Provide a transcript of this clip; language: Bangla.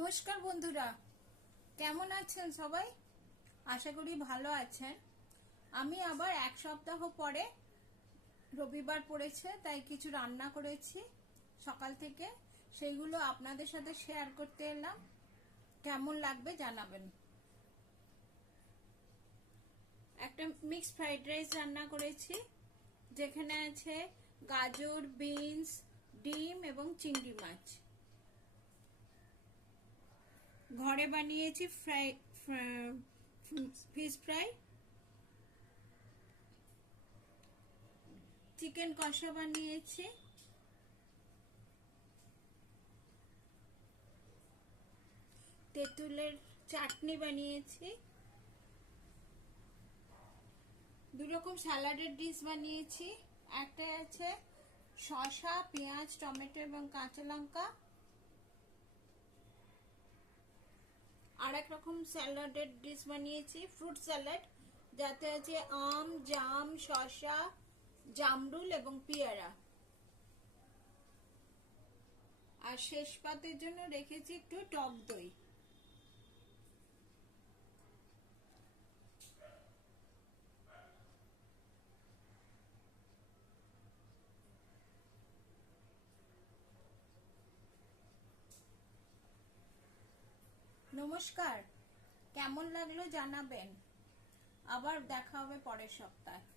নমস্কার বন্ধুরা, কেমন আছেন সবাই? আশা করি ভালো আছেন। আমি আবার এক সপ্তাহ পরে রবিবার পড়েছে, তাই কিছু রান্না করেছি সকাল থেকে, সেইগুলো আপনাদের সাথে শেয়ার করতে এলাম। কেমন লাগবে জানাবেন। একটা মিক্সড ফ্রাইড রাইস রান্না করেছি, যেখানে আছে গাজর, বিনস, ডিম এবং চিংড়ি মাছ। ঘরে বানিয়েছি ফিশ ফ্রাই, চিকেন কষা বানিয়েছি, তেঁতুলের চাটনি বানিয়েছি, দুরকম স্যালাডের ডিশ বানিয়েছি। একটা আছে শসা, পেঁয়াজ, টমেটো এবং কাঁচা লঙ্কা। আর এক রকম স্যালাডের ডিশ বানিয়েছি, ফ্রুট স্যালাড, যাতে আছে আম, জাম, শসা, জামরুল এবং পেয়ারা। আর শেষ পাতের জন্য রেখেছি একটু টক দই। নমস্কার, কেমন লাগলো জানাবেন। আবার দেখা হবে পরের সপ্তাহে।